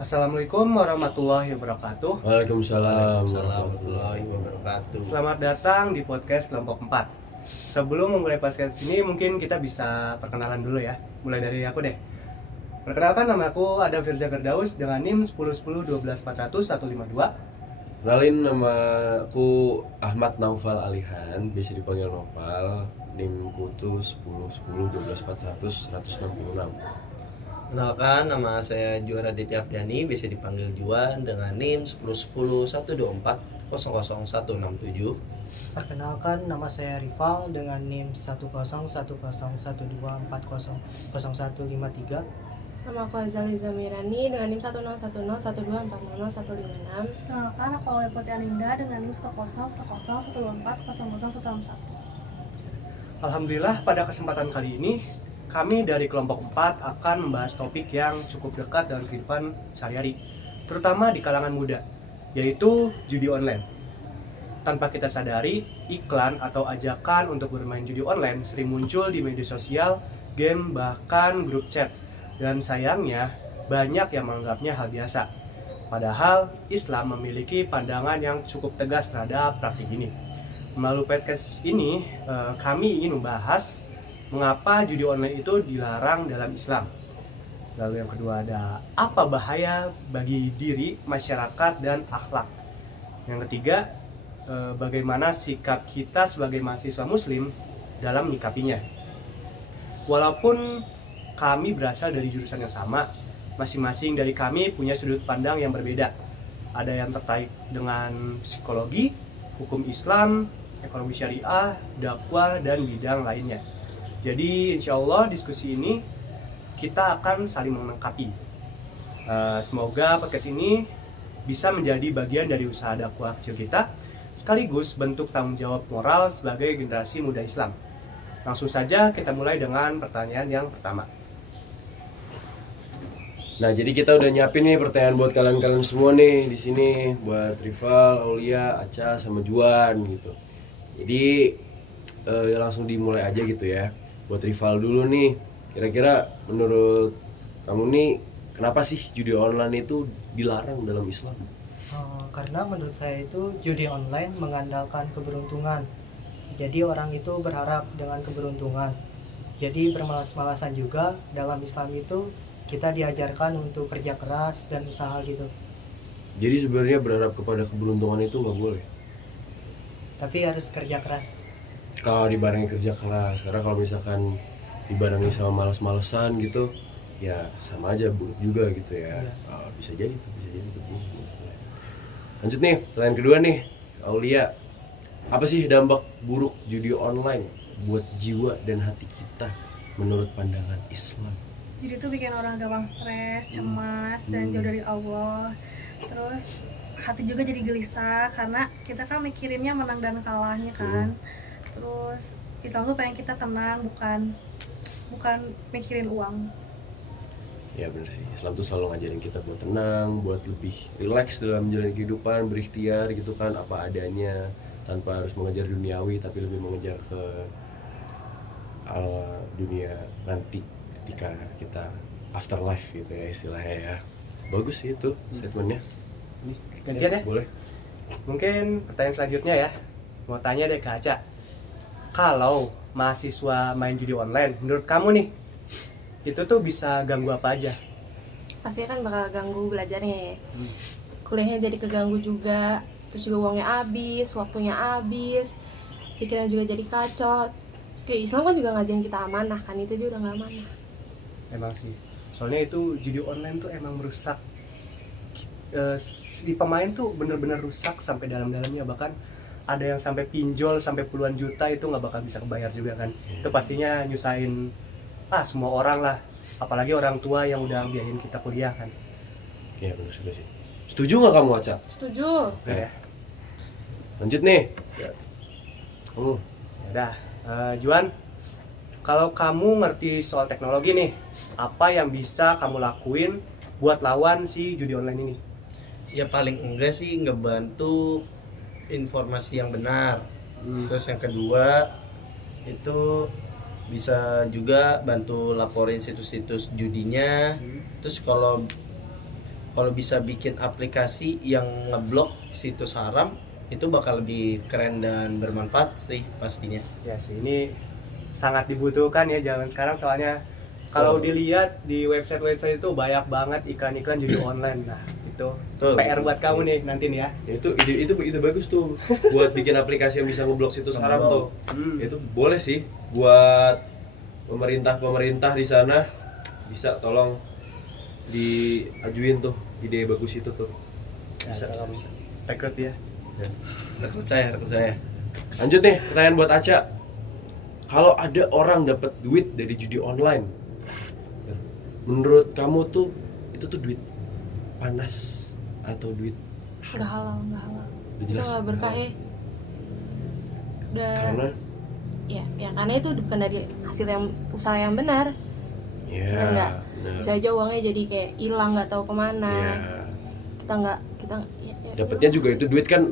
Assalamualaikum warahmatullahi wabarakatuh. Waalaikumsalam Warahmatullahi wabarakatuh. Selamat datang di podcast Kelompok 4. Sebelum memulai podcast ini mungkin kita bisa perkenalan dulu ya. Mulai dari aku deh. Perkenalkan, nama aku Adam Firza Firdaus dengan NIM 1010-12-400-152. Kenalin, nama aku Ahmad Naufal Alihan, biasa dipanggil Nopal. NIM kutu 1010-12-400-166. Kenalkan, nama saya Juan Raditya Afdani, biasa dipanggil Juan dengan NIM 1010-124-00167. Perkenalkan, nama saya Rival dengan NIM 10101212400153. Nama aku Azali Zamirani dengan NIM 101012400156. Kenalkan, aku Aulia Putri Aninda dengan NIM 101012400161. Alhamdulillah, pada kesempatan kali ini kami dari kelompok 4 akan membahas topik yang cukup dekat dengan kehidupan sehari-hari, terutama di kalangan muda, yaitu judi online. Tanpa kita sadari, iklan atau ajakan untuk bermain judi online sering muncul di media sosial, game, bahkan grup chat. Dan sayangnya, banyak yang menganggapnya hal biasa. Padahal, Islam memiliki pandangan yang cukup tegas terhadap praktik ini. Melalui podcast ini, kami ingin membahas mengapa judi online itu dilarang dalam Islam. Lalu yang kedua, ada apa bahaya bagi diri, masyarakat, dan akhlak. Yang ketiga, bagaimana sikap kita sebagai mahasiswa muslim dalam menyikapinya. Walaupun kami berasal dari jurusan yang sama, masing-masing dari kami punya sudut pandang yang berbeda. Ada yang terkait dengan psikologi, hukum Islam, ekonomi syariah, dakwah, dan bidang lainnya. Jadi insya Allah diskusi ini kita akan saling melengkapi. Semoga podcast ini bisa menjadi bagian dari usaha dakwah kecil kita, sekaligus bentuk tanggung jawab moral sebagai generasi muda Islam. Langsung saja kita mulai dengan pertanyaan yang pertama. Nah, jadi kita udah nyiapin nih pertanyaan buat kalian-kalian semua nih di sini, buat Rival, Aulia, Aca, sama Juan gitu. Jadi langsung dimulai aja gitu ya. Buat Rival dulu nih, kira-kira menurut kamu nih, kenapa sih judi online itu dilarang dalam Islam? Karena menurut saya itu judi online mengandalkan keberuntungan. Jadi orang itu berharap dengan keberuntungan. Jadi bermalas-malasan juga. Dalam Islam itu kita diajarkan untuk kerja keras dan usaha gitu. Jadi sebenarnya berharap kepada keberuntungan itu nggak boleh. Tapi harus kerja keras. Kalau dibarengi kerja keras, karena kalau misalkan dibarengi sama malas-malesan gitu, ya sama aja buruk juga gitu ya. Bisa jadi tuh buruk. Lanjut nih, pertanyaan kedua nih, Aulia. Apa sih dampak buruk judi online buat jiwa dan hati kita menurut pandangan Islam? Jadi itu bikin orang gampang stres, cemas, dan jauh dari Allah. Terus hati juga jadi gelisah karena kita kan mikirinnya menang dan kalahnya kan. Terus Islam tuh pengen kita tenang, bukan mikirin uang. Ya benar sih, Islam tuh selalu ngajarin kita buat tenang, buat lebih rileks dalam menjalani kehidupan, berikhtiar gitu kan, apa adanya, tanpa harus mengejar duniawi tapi lebih mengejar ke dunia nanti ketika kita afterlife gitu ya istilahnya ya. Bagus sih itu statementnya. Gantian ya? Boleh. Mungkin pertanyaan selanjutnya ya. Mau tanya deh ke Aca. Kalau mahasiswa main judi online, menurut kamu nih, itu tuh bisa ganggu apa aja? Pastinya kan bakal ganggu belajarnya ya. Kuliahnya jadi keganggu juga. Terus juga uangnya habis, waktunya habis, pikiran juga jadi kacau. Terus kayak Islam kan juga ngajarin kita amanah kan, itu juga udah gak amanah. Emang sih. Soalnya itu judi online tuh emang merusak. Si pemain tuh bener-bener rusak sampai dalam-dalamnya, bahkan ada yang sampai pinjol sampai puluhan juta itu nggak bakal bisa kebayar juga kan. Itu pastinya nyusahin semua orang lah, apalagi orang tua yang udah biayain kita kuliah kan. Iya benar juga sih. Setuju nggak kamu, Aca? Setuju. Oke. Lanjut nih. Kamu. Yaudah, Juan, kalau kamu ngerti soal teknologi nih, apa yang bisa kamu lakuin buat lawan si judi online ini? Ya paling enggak sih ngebantu informasi yang benar. Terus yang kedua itu bisa juga bantu laporin situs-situs judinya. Terus kalau kalau bisa bikin aplikasi yang ngeblok situs haram, itu bakal lebih keren dan bermanfaat sih pastinya. Ya sih, ini sangat dibutuhkan ya zaman sekarang, soalnya kalau dilihat di website-website itu banyak banget iklan-iklan judi online. Nah, itu Betul. PR buat kamu nih nanti nih ya. Ya, itu ide bagus tuh buat bikin aplikasi yang bisa ngeblok situs haram tuh. Itu boleh sih buat pemerintah di sana, bisa tolong diajuin tuh ide bagus itu tuh. Bisa. Rekrut ya. Rekrut saya. Lanjut nih, pertanyaan buat Aca. Kalau ada orang dapat duit dari judi online, menurut kamu tuh itu tuh duit panas atau duit Nggak halal. udah Itu jelas? nggak berkah ya. Udah. Karena Ya karena itu bukan dari hasil yang usaha yang benar. ya, Enggak. benar. Bisa aja uangnya jadi kayak hilang, nggak tahu kemana. Ya, Kita dapatnya juga itu duit kan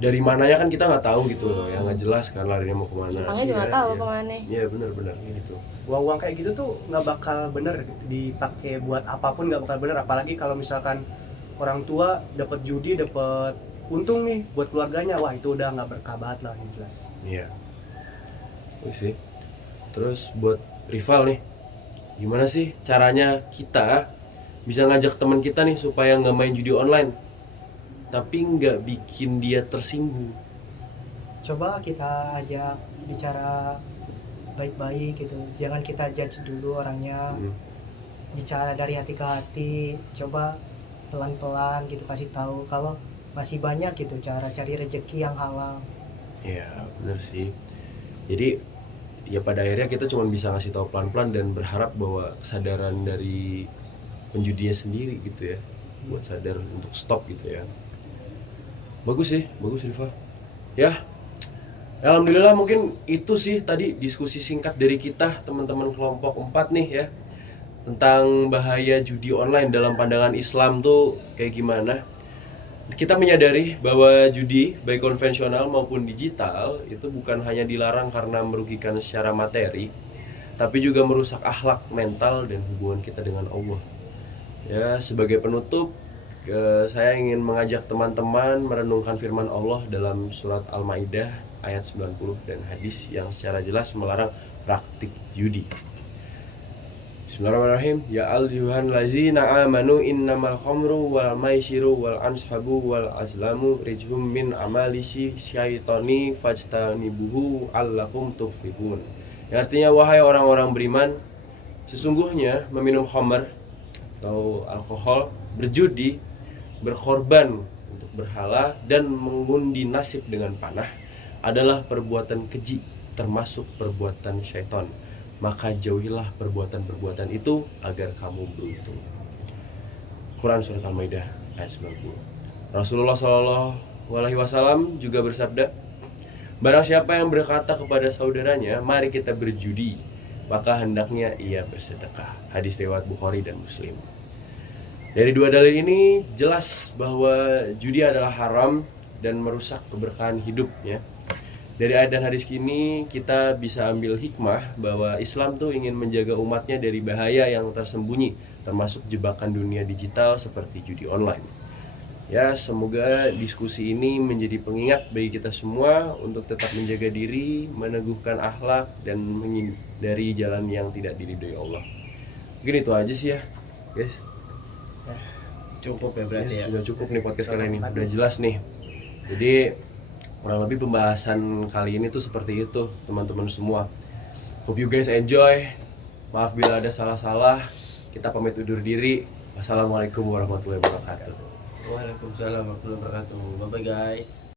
dari mananya kan kita nggak tahu gitu loh, yang nggak jelas kan larinya mau kemana. Hilangnya juga nggak tahu kemana. Iya benar kayak gitu. Uang kayak gitu tuh nggak bakal bener dipakai buat apapun, nggak bakal bener. Apalagi kalau misalkan orang tua dapat judi, dapat untung nih buat keluarganya, wah itu udah nggak berkah banget lah, yang jelas. Iya. Oke sih. Terus buat rival nih, gimana sih caranya kita bisa ngajak teman kita nih supaya nggak main judi online, tapi nggak bikin dia tersinggung? Coba kita ajak bicara baik-baik gitu, jangan kita judge dulu orangnya. Bicara dari hati ke hati, coba pelan-pelan gitu, kasih tahu kalau masih banyak gitu cara cari rezeki yang halal. Ya benar sih. Jadi ya pada akhirnya kita cuma bisa ngasih tahu pelan-pelan dan berharap bahwa kesadaran dari penjudinya sendiri gitu ya, buat sadar untuk stop gitu ya. Bagus rival. Ya, alhamdulillah mungkin itu sih tadi diskusi singkat dari kita teman-teman kelompok 4 nih ya, tentang bahaya judi online dalam pandangan Islam tuh kayak gimana. Kita menyadari bahwa judi baik konvensional maupun digital itu bukan hanya dilarang karena merugikan secara materi, tapi juga merusak akhlak, mental, dan hubungan kita dengan Allah. Ya, sebagai penutup, saya ingin mengajak teman-teman merenungkan firman Allah dalam surat Al-Maidah ayat 90 dan hadis yang secara jelas melarang praktik judi. Bismillahirrahmanirrahim. Ya ayyuhan lazina amanu innamal khamru wal maisiru wal anshabu wal azlamu rijhum min amali syaitani fajtanibuhu allakum tuflihun. Ya, artinya wahai orang-orang beriman, sesungguhnya meminum khamr atau alkohol, berjudi, berkorban untuk berhala, dan mengundi nasib dengan panah adalah perbuatan keji, termasuk perbuatan syaitan. Maka jauhilah perbuatan-perbuatan itu agar kamu beruntung. Quran surat Al-Maidah ayat 90. Rasulullah SAW juga bersabda, barang siapa yang berkata kepada saudaranya, mari kita berjudi, maka hendaknya ia bersedekah. Hadis riwayat Bukhari dan Muslim. Dari dua dalil ini jelas bahwa judi adalah haram dan merusak keberkahan hidupnya. Dari ayat dan hadis ini kita bisa ambil hikmah bahwa Islam tuh ingin menjaga umatnya dari bahaya yang tersembunyi, termasuk jebakan dunia digital seperti judi online. Ya, semoga diskusi ini menjadi pengingat bagi kita semua untuk tetap menjaga diri, meneguhkan akhlak, dan menghindari jalan yang tidak diridhoi Allah. Mungkin itu aja sih ya, guys. Cukup ya berarti ya. Udah cukup nih podcast kali ini, udah jelas nih. Jadi kurang lebih pembahasan kali ini tuh seperti itu, teman-teman semua. Hope you guys enjoy. Maaf bila ada salah-salah. Kita pamit undur diri. Wassalamualaikum warahmatullahi wabarakatuh. Waalaikumsalam warahmatullahi wabarakatuh. Bye bye guys.